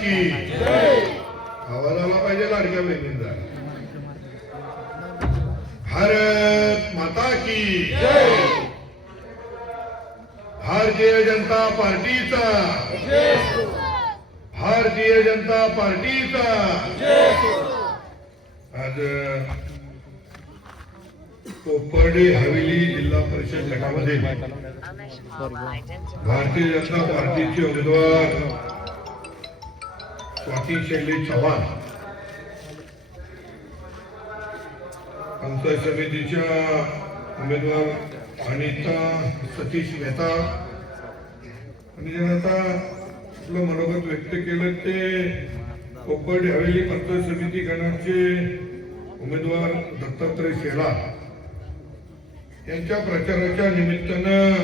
की. आवाज आला पाहिजे लाडक्या बहिणींचा. भारत माता की. भारतीय जनता पार्टीचा. भारतीय जनता पार्टीचा. आज कोपर्डे हवेली जिल्हा परिषद गटामध्ये भारतीय जनता पार्टीचे उमेदवार स्वाती शैली चव्हाण. पंचायत समितीच्या उमेदवार अनिता सतीश मेहता. आणि ज्यांना आता आपलं मनोगत व्यक्त केलं ते कोपर्डी हवेली पंचायत समिती गणाचे उमेदवार दत्तात्रय शेला. यांच्या प्रचाराच्या निमित्तानं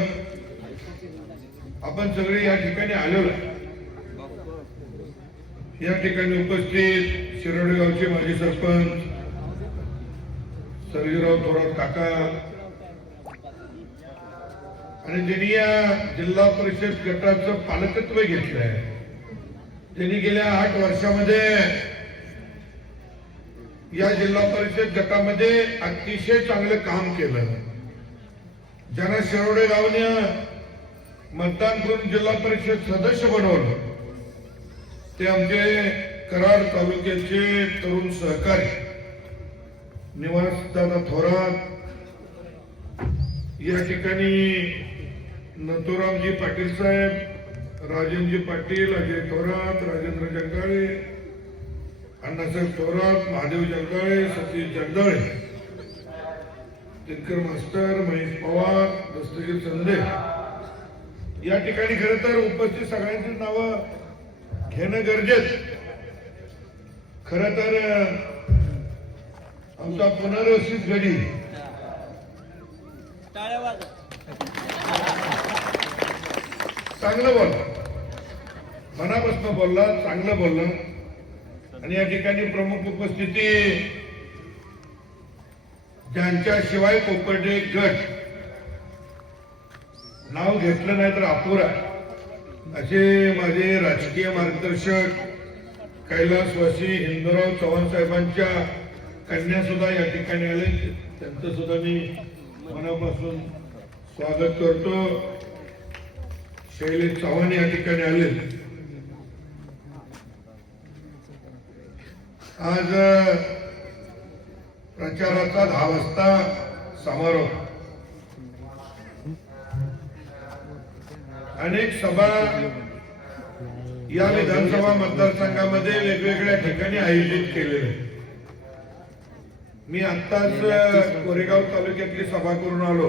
आपण सगळे या ठिकाणी आलेलो आहे. या ठिकाणी उपस्थित शिरोडे गावचे माजी सरपंच सर्जीराव थोरात काका आणि ज्यांनी या जिल्हा परिषद गटाचं पालकत्व घेतलंय त्यांनी गेल्या आठ वर्षामध्ये या जिल्हा परिषद गटामध्ये अतिशय चांगलं काम केलं. ज्यांना शिरोडे गावने मतदान करून जिल्हा परिषद सदस्य बनवलं ते आमचे कराड तालुक्याचे तरुण सहकारी. निवास थोरात. या ठिकाणी नथुरामजी पाटील साहेब राजेंद्रजी पाटील अजय थोरात राजेंद्र जंगाळे अण्णासाहेब थोरात महादेव जंगाळे सतीश जगदाळे दिनकर मास्टर महेश पवार दस्तगीर संदेश या ठिकाणी खरं तर उपस्थित सगळ्यांची नावं घेणं गरजेचं. खरं तर आमचा पुनर्वसित गडी. चांगलं बोलला मनापासून बोलला चांगलं बोललं. आणि या ठिकाणी प्रमुख उपस्थिती ज्यांच्याशिवाय कोपर्डे गट नाव घेतलं नाही तर अपुरा असे माझे राजकीय मार्गदर्शक कैलासवासी हिंदूराव चव्हाण साहेबांच्या कन्या सुद्धा या ठिकाणी आले. त्यांचं सुद्धा मी मनापासून स्वागत करतो. शैलेश चव्हाण या ठिकाणी आले. आज प्रचाराचा दहा वाजता समारोह अनेक सभा या विधानसभा मतदारसंघामध्ये वेगवेगळ्या ठिकाणी आयोजित केलेले आहेत. मी आत्ताच कोरेगाव तालुक्यातली सभा करून आलो.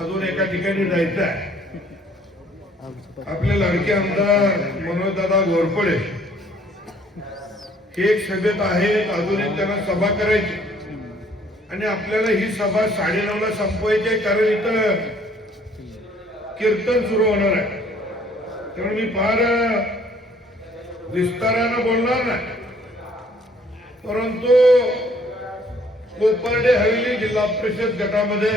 अजून एका ठिकाणी जायचं आहे. आपले लाडके आमदार मनोजदादा घोरपडे. हे एक सभेत आहेत अजून एक त्यांना सभा करायची. आणि आपल्याला ही सभा साडेनऊ ला संपवायची कारण इथं कीर्तन सुरू होणार आहे. त्यामुळे मी फार विस्तारानं बोलणार नाही. परंतु कोपर्डे हवेली जिल्हा परिषद गटामध्ये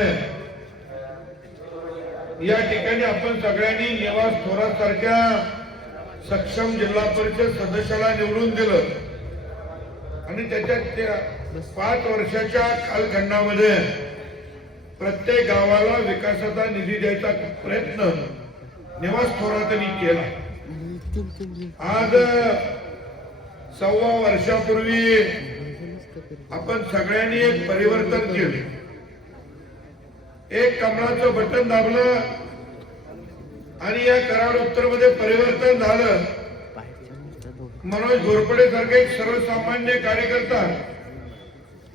या ठिकाणी आपण सगळ्यांनी निवास थोरात सारख्या सक्षम जिल्हा परिषद सदस्याला निवडून दिलं. आणि त्याच्यात त्या पाच वर्षाच्या कालखंडामध्ये प्रत्येक गावाला विकासाचा निधी द्यायचा प्रयत्न निवास थोरातनी केला. आज सव्वा वर्षापूर्वी आपण सगळ्यांनी एक परिवर्तन केले. एक कमळाचं बटन दाबलं आणि या कराड उत्तरमध्ये परिवर्तन झालं. मनोज घोरपडे सारखे एक सर्वसामान्य कार्यकर्ता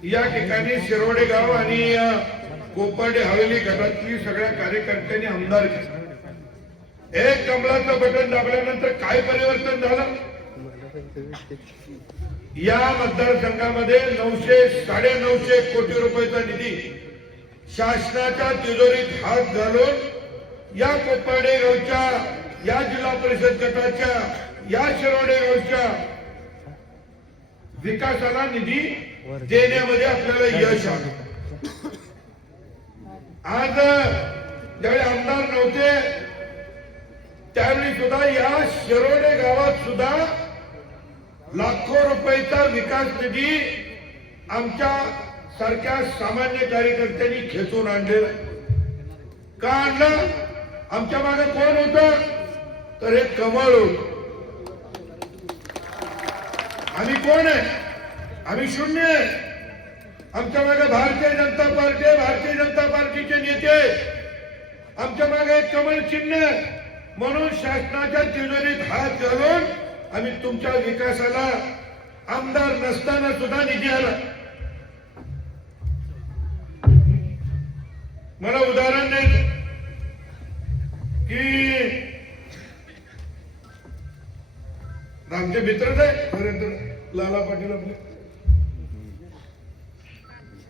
या ठिकाणी शिरोडे गाव आणि कोपर्डे हवेली गटातली सगळ्या कार्यकर्त्यांनी आमदार केले. एक कमळाचं बटन दाबल्यानंतर काय परिवर्तन झालं या मतदारसंघामध्ये नऊशे साडे नऊशे कोटी रुपयाचा निधी शासनाच्या तिजोरीत हात घालून या कोपर्डे गावच्या या जिल्हा परिषद गटाच्या या शिरोडे गावच्या विकासाला निधी देण्यामध्ये आपल्याला यश आलं आज ज्यावेळी आमदार नव्हते त्यावेळी सुद्धा या शिरोडे गावात सुद्धा लाखो रुपयाचा विकास निधी आमच्या सारख्या सामान्य कार्यकर्त्यांनी खेचून आणलेला का आणलं? आमच्या मागे कोण होत? तर हे कमळ होत. आम्ही कोण आहे? आम्ही शून्य आहे. आमच्या मागे भारतीय जनता पार्टी आहे भारतीय जनता पार्टीचे नेते आहेत. आमच्या मागे कमल चिन्ह आहे. म्हणून शासनाच्या तिजोरीत हात घालून आम्ही तुमच्या विकासाला आमदार नसताना सुद्धा निधी आला मला उदाहरण द्यायचं की आमचे मित्रच आहे नरेंद्र लाला पाटील आपले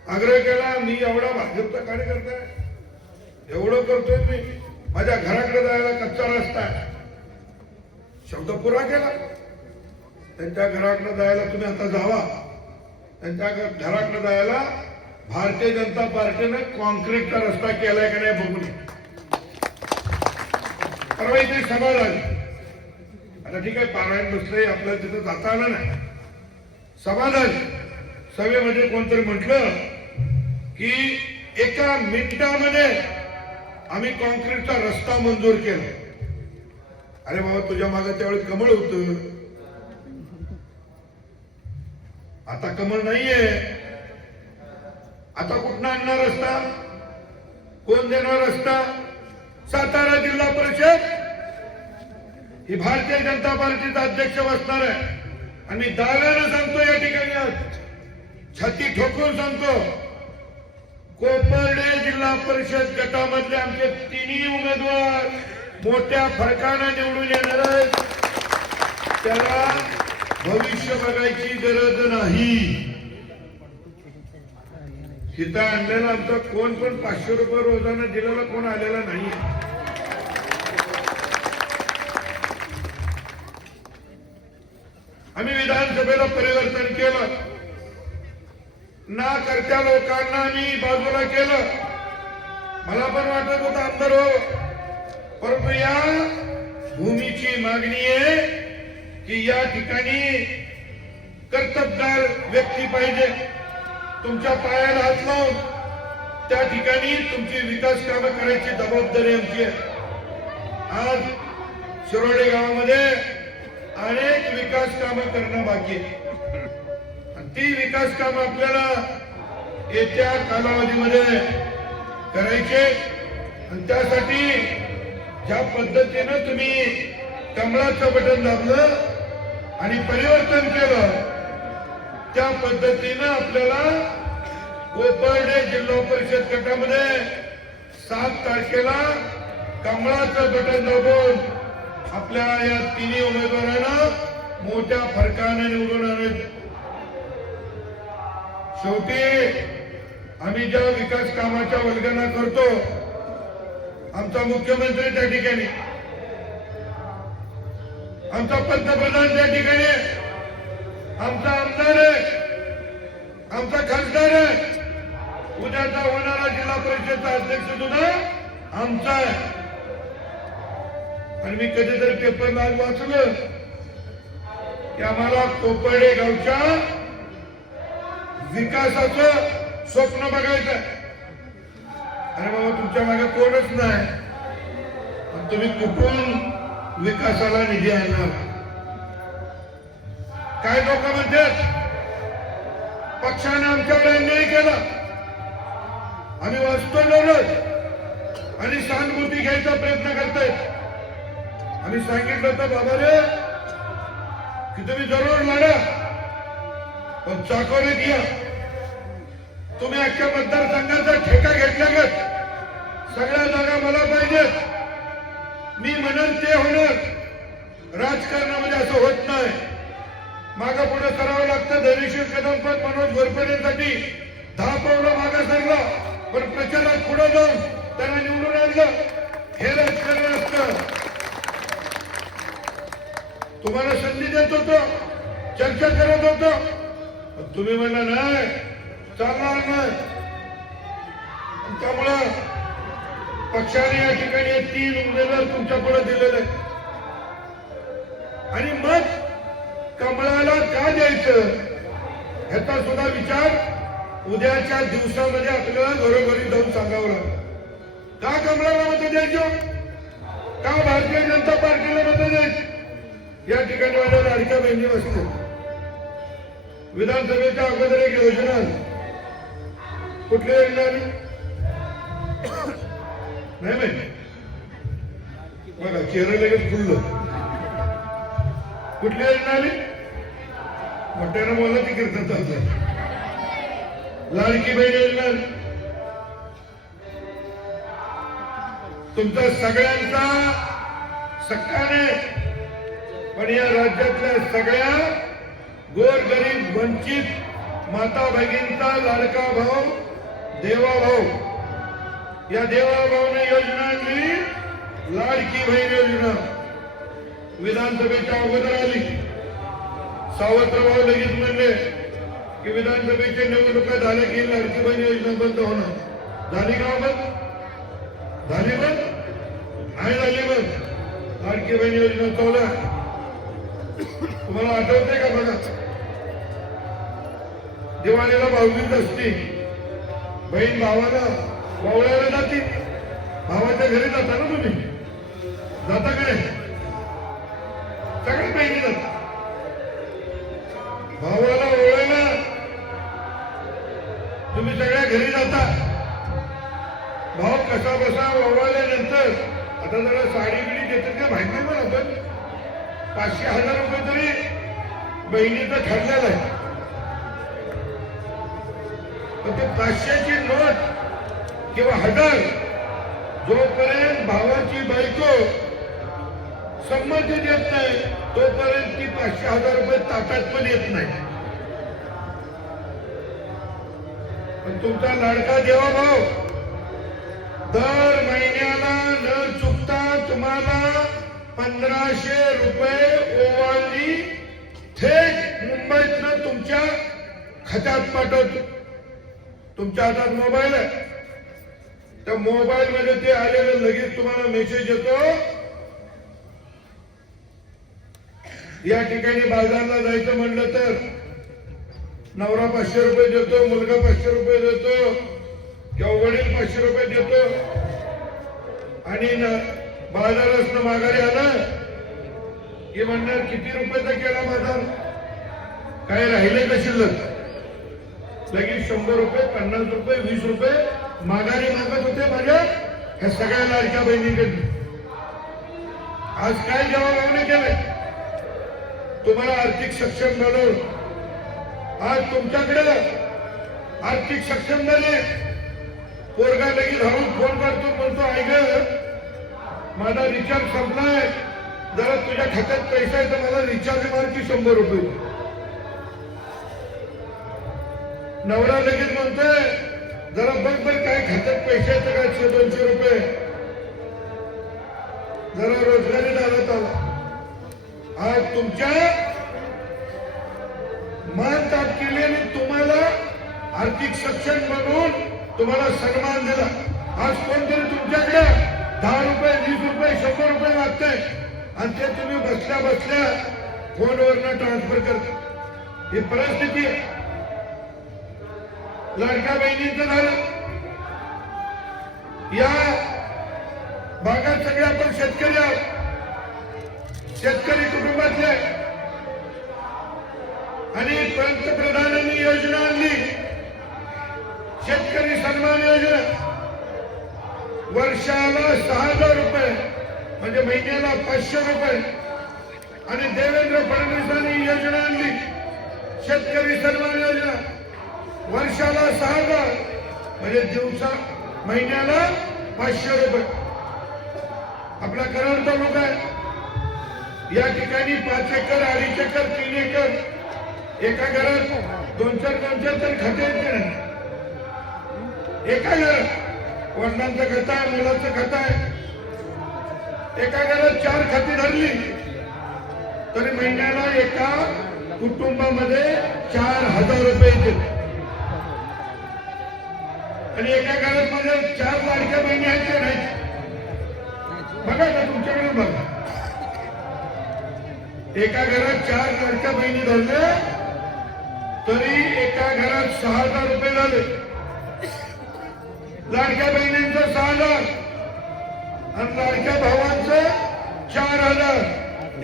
आग्रह केला मी एवढा भाजपचा कार्यकर्ता आहे. एवढं करतोय मी. माझ्या घराकडे जायला कच्चा रस्ता आहे. शब्द पुरा केला. त्यांच्या घराकडे जायला तुम्ही आता जावा. त्यांच्या घराकडे जायला भारतीय जनता पार्टीनं कॉन्क्रीटचा रस्ता केलाय का नाही बघून परवा इथे सभा झाली. आता ठीक आहे पारायण बसले आपल्याला तिथं जाता आलं नाही. सभा झाली. सभेमध्ये कोणतरी म्हटलं की एका मिनिटामध्ये आम्ही कॉन्क्रीटचा रस्ता मंजूर केला. अरे बाबा तुझ्या मागे त्यावेळी कमळ होत. आता कमळ नाहीये. आता कुठं आणणार रस्ता? कोण देणार रस्ता? सातारा जिल्हा परिषद? ही भारतीय जनता पार्टीचा अध्यक्ष बसणार आहे. आणि दाव्यानं सांगतो या ठिकाणी आज. छाती ठोकून सांगतो. कोपर्डे जिल्हा परिषद गटामधले आमचे तिन्ही उमेदवार मोठ्या फरकानं निवडून येणार आहेत. त्याला भविष्य बघायची गरज नाही. तिथं आणलेला आमचा कोण पण पाचशे रुपये रोजानं दिलेला कोण आलेला नाही आम्ही विधानसभेला परिवर्तन केलं. ना करत्या लोकांना मी बाजूला केलं. मला पण वाटत होतं आमदार हो. परंतु या भूमीची मागणी आहे की या ठिकाणी कर्तबदार व्यक्ती पाहिजे. तुमच्या पायाला हात लावून त्या ठिकाणी तुमची विकास कामं करायची जबाबदारी आमची आहे. आज शिरोडे गावामध्ये अनेक विकास कामं करणं बाकी आहे. ती विकास कामं आपल्याला येत्या कालावधीमध्ये करायचे. आणि त्यासाठी ज्या पद्धतीनं तुम्ही कमळाचं बटन दाबलं आणि परिवर्तन केलं त्या पद्धतीनं आपल्याला कोपर्डे जिल्हा परिषद गटामध्ये सात तारखेला कमळाचं बटन दाबून आपल्या या तिन्ही उमेदवारांना मोठ्या फरकाने निवडून आणायचं. शेवटी आम्ही ज्या विकास कामाच्या वर्गना करतो आमचा मुख्यमंत्री त्या ठिकाणी. आमचा पंतप्रधान त्या ठिकाणी. आमचा आमदार आहे. आमचा खासदार आहे. उद्याचा होणारा जिल्हा परिषदचा अध्यक्ष सुद्धा आमचा आहे. आणि मी कधीतरी पेपर आज वाचलं की आम्हाला कोपर्डे गावच्या विकासाचं स्वप्न बघायचं. अरे बाबा तुमच्या मागे कोणच नाही. पण तुम्ही कुठून विकासाला निधी आणणार? काय लोक म्हणतात? पक्षाने आमच्याकडे अन्याय केला. आम्ही वाचतो दररोज आणि सहानुभूती घ्यायचा प्रयत्न करतोय. आम्ही सांगितलं तर बाबा रे की तुम्ही जरूर लढा. पण चाकोरीत या तुम्ही अख्ख्या मतदारसंघाचा ठेका घेतल्यागत सगळ्या जागा मला पाहिजेत. मी म्हणेल ते होणार. राजकारणामध्ये असं होत नाही. मागं पुढे करावं लागतं. धैर्यशील कदम पण मनोज घोरपडेसाठी दहा पावलं मागं सरला. पण प्रचारात पुढे जाऊन त्यांना निवडून आणलं. हे राजकारण असतं. तुम्हाला संधी देत होतो. चर्चा करत होतो. तुम्ही म्हणला नाही चालणार नाही. त्यामुळं पक्षाने या ठिकाणी तीन उमेदवार तुमच्यापुढे दिलेले आणि मग कमळाला का द्यायचं? ह्याचा सुद्धा विचार उद्याच्या दिवसामध्ये आपल्याला घरोघरी जाऊन सांगावं लागलं. का कमळाला मत द्यायचं? का भारतीय जनता पार्टीला मत द्यायची? या ठिकाणी माझ्या लाडक्या बहिणी बसल्या विधानसभेच्या अगोदर एक योजना कुठली योजना आली? नाही माहिती. बघा चेहरा लगेच फुललं कुठली योजना आली? मोठ्यानं बोललं ती कीर्तन चालतं. लाडकी बहीण योजना तुमचा सगळ्यांचा सक्काने पण या राज्यातल्या सगळ्या गोरगरीब वंचित माता भगिनींचा लाडका भाऊ देवा भाऊ. या देवा भाऊने योजना आणली लाडकी बहीण योजना विधानसभेच्या अगोदर आली. सावत्रभाऊ लगेच म्हणले की विधानसभेच्या निवडणुका झाल्या की लाडकी बहीण योजना बंद होणार. झाली का बंद? झाली बंद? आहे झाली बंद. लाडकी बहीण योजना चौदा तुम्हाला आठवते का बघा? दिवाळीला भाऊबीज असते बहीण भावाला वावळायला जाते. भावाच्या घरी जाता ना तुम्ही? जाता काय? सगळ्या बहिणी जातात भावाला ओळायला तुम्ही सगळ्या घरी जाता. भाऊ कसा बसा ओवाळल्यानंतर आता जरा साडी बिडी देतात का? माहिती पण. आपण पाचशे हजार रुपये तरी बहिणीचं ठरलेलं आहे. पण ते पाचशेची नोट किंवा हजार जोपर्यंत भावाची बायको संमती देत नाही तोपर्यंत ती पाचशे हजार रुपये ताटात पण येत नाही. पण तुमचा लाडका देवा भाऊ दर महिन्याला न चुकता तुम्हाला पंधराशे रुपये ओवाळणी थेट मुंबईतनं तुमच्या खात्यात पाठवतो. तुमच्या हातात मोबाईल आहे. त्या मोबाईल मध्ये ते आलेलं लगेच तुम्हाला मेसेज येतो. या ठिकाणी बाजारला जायचं म्हणलं तर नवरा पाचशे रुपये देतो मुलगा पाचशे रुपये देतो किंवा वडील पाचशे रुपये देतो. आणि बाजारात माघारी आलं. की म्हणणार किती रुपयाचा केला बाजार काय राहिले का शिल्लक? लगेच शंभर रुपये पन्नास रुपये वीस रुपये माघारी मागत होते माझ्या ह्या सगळ्या लाडक्या बहिणीकडे आज काय जवाबाने केलंय? तुम्हाला आर्थिक सक्षम बनवून. आज तुमच्याकडे आर्थिक सक्षम झाले पोरगा लगेच हळून फोन करतो म्हणतो ऐक माझा रिचार्ज संपलाय. जरा तुझ्या खात्यात पैसा आहे तर मला रिचार्ज मार की शंभर रुपये. नवरा लगेच म्हणतोय जरा बघ बघ काय खात्यात पैसे आहेत का एकशे दोनशे रुपये. जरा रोजगारी दारात आला. आज तुमच्या मान ताप केल्याने तुम्हाला आर्थिक सक्षम बनवून तुम्हाला सन्मान दिला. आज कोणतरी तुमच्याकडे आणि ते तुम्ही बसल्या बसल्या फोनवरनं ट्रान्सफर करता. ही परिस्थिती आहे. लाडक्या बहिणींचं झालं. या भागात सगळे आपण शेतकरी आहोत. शेतकरी कुटुंबातले आणि पंतप्रधानांनी योजना आणली. शेतकरी सन्मान योजना. वर्षाला सहा हजार रुपये. म्हणजे महिन्याला पाचशे रुपये. आणि देवेंद्र फडणवीसांनी योजना आणली. शेतकरी सन्मान योजना. वर्षाला सहा हजार. म्हणजे दिवसा महिन्याला पाचशे रुपये. आपला कराड तालुका आहे. या ठिकाणी पाच एकर अडीच एकर तीन एकर. एका घरात दोन चार दोन चार तर खाते आहेत नाही. एका घरात. वडिलांचं खत आहे मुलाचं खातं आहे. एका घरात चार खाती धरली तरी महिन्याला एका कुटुंबामध्ये चार हजार रुपये येतील. आणि एका घरात माझ्या चार लाडक्या बहिणी आहेत का नाही बघा ना तुमच्याकडे बघा. एका घरात चार लाडक्या बहिणी धरल्या तरी एका घरात सहा हजार रुपये झाले. लाडक्या बहिणींचं सहा हजार आणि लाडक्या भावांचं चार हजार.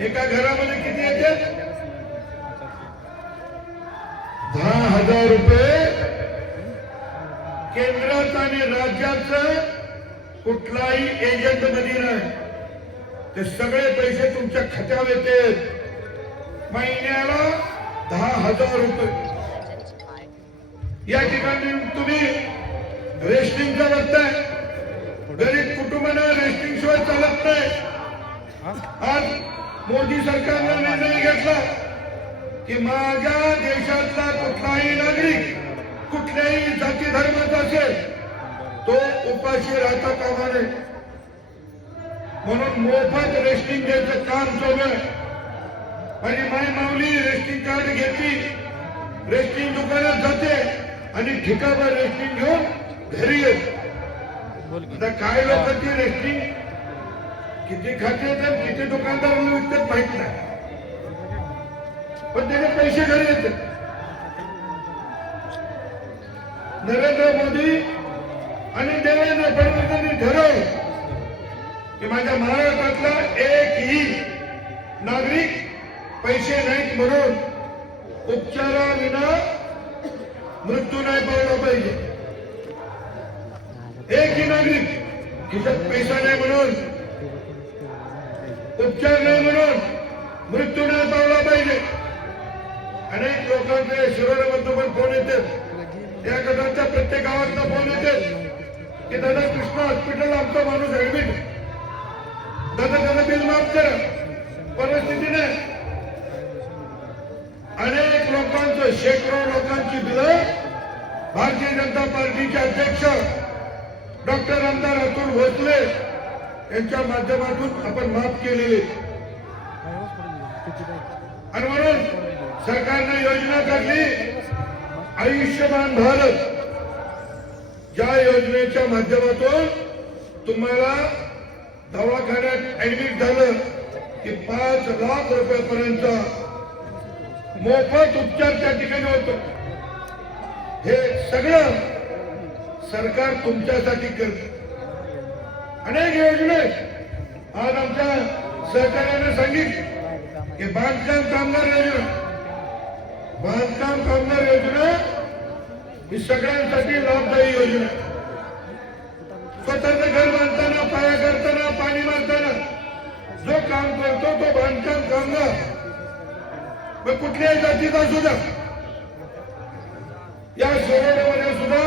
एका घरामध्ये किती येते? दहा हजार रुपये. केंद्रात आणि राज्याचं कुठलाही एजंटमध्ये नाही. ते सगळे पैसे तुमच्या खात्यावर येते महिन्याला दहा हजार रुपये. या ठिकाणी तुम्ही रेस्टिंगचा बघताय. गरीब कुटुंबांना रेस्टिंग शिवाय चालत नाही. आज मोदी सरकारने निर्णय घेतला की माझ्या देशातला कुठलाही नागरिक कुठल्याही जाती धर्माचा असेल तो उपाशी राहता कामा नये. म्हणून मोफत रेस्टिंग द्यायचं काम चालू आहे. आणि माय माऊली रेस्टिंग कार्ड घेतली. रेस्टिंग दुकानात जाते आणि ठिकाणा रेस्टिंग घेऊन घरी येते. आता काय लोक ती रेस्टिंग किती खाते तर किती दुकानदार विकतात माहीत नाही. पण त्याने पैसे घरी येते नरेंद्र मोदी आणि देवेंद्र फडणवीसांनी ठरवलं की माझ्या महाराष्ट्रातला एकही नागरिक पैसे नाहीत म्हणून उपचाराविना मृत्यू नाही पावला पाहिजे. एकही नागरिक खिशात पैसा नाही म्हणून उपचार नाही म्हणून मृत्यू नाही पावला पाहिजे. अनेक लोकांचे शिरोरामधून पण फोन येतात. या गटांच्या प्रत्येक गावातला फोन येते की दादा कृष्णा हॉस्पिटल आमचा माणूस ऍडमिट दादा त्यांना बिल माफ करा. परिस्थिती नाही. अनेक लोकांचं शेकडो लोकांची बिलं भारतीय जनता पार्टीचे अध्यक्ष डॉक्टर आमदार अतुल भोसले यांच्या माध्यमातून आपण माफ केलेले. आणि म्हणून सरकारने योजना काढली. आयुष्यमान भारत. ज्या योजनेच्या माध्यमातून तुम्हाला दवाखान्यात ऍडमिट झालं की पाच लाख रुपयापर्यंत मोफत उपचार त्या ठिकाणी होतो. हे सगळं सरकार तुमच्यासाठी करत. अनेक योजना आज आमच्या सहकार्याने सांगितलं की बांधकाम कामगार योजना. बांधकाम कामगार योजना ही सगळ्यांसाठी लाभदायी योजना. स्वतःचं घर बांधताना पाया करताना पाणी मारताना जो काम करतो तो बांधकाम कामगार. मग कुठल्याही जातीचा सुद्धा या शहरामध्ये सुद्धा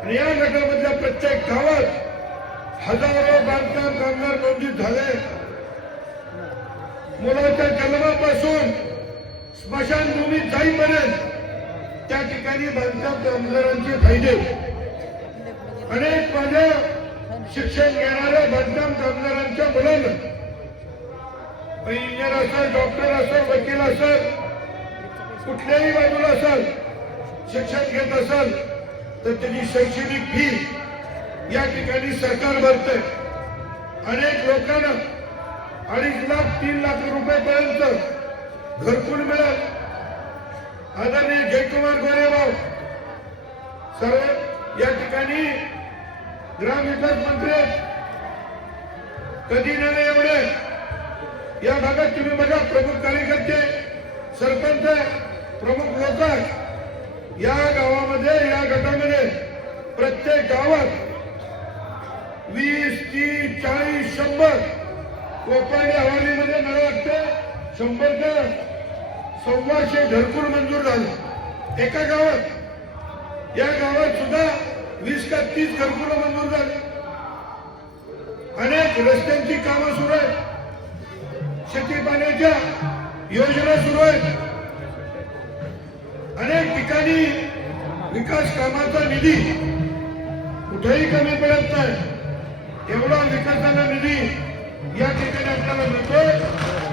आणि या गटामधल्या प्रत्येक गावात हजारो बांधकाम कामगार नोंदणीत झाले. मुलाच्या जन्मापासून स्मशानभूमीत जाईपर्यंत त्या ठिकाणी बांधकाम कामगारांचे फायदे. अनेक माझ्या शिक्षण घेणाऱ्या बांधकाम कामगारांच्या मुलांना. इंजिनियर असेल डॉक्टर असेल वकील असेल कुठल्याही बाजूला असेल शिक्षण घेत असेल तर त्याची शैक्षणिक फी या ठिकाणी सरकार भरते अनेक लोकांना अडीच लाख तीन लाख रुपयापर्यंत घरकुल मिळत आदरणीय जयकुमार गोरेबाव सर्व या ठिकाणी ग्रामविकास मंत्री कधी नव्हे एवढे? या भागात तुम्ही बघा प्रमुख कार्यकर्ते सरपंच प्रमुख लोक या गावामध्ये या गटामध्ये प्रत्येक गावात वीस तीस चाळीस शंभर. कोकणी हवालीमध्ये मला वाटतं शंभर का सव्वाशे घरकुल मंजूर झाले. एका गावात या गावात सुद्धा वीस का तीस घरकुल मंजूर झाले. अनेक रस्त्यांची कामं सुरू आहेत. शेती पाण्याच्या योजना सुरू आहेत. अनेक ठिकाणी विकास कामाचा निधी कुठेही कमी पडत नाही. एवढा विकासाचा निधी या ठिकाणी आपल्याला मिळतोय.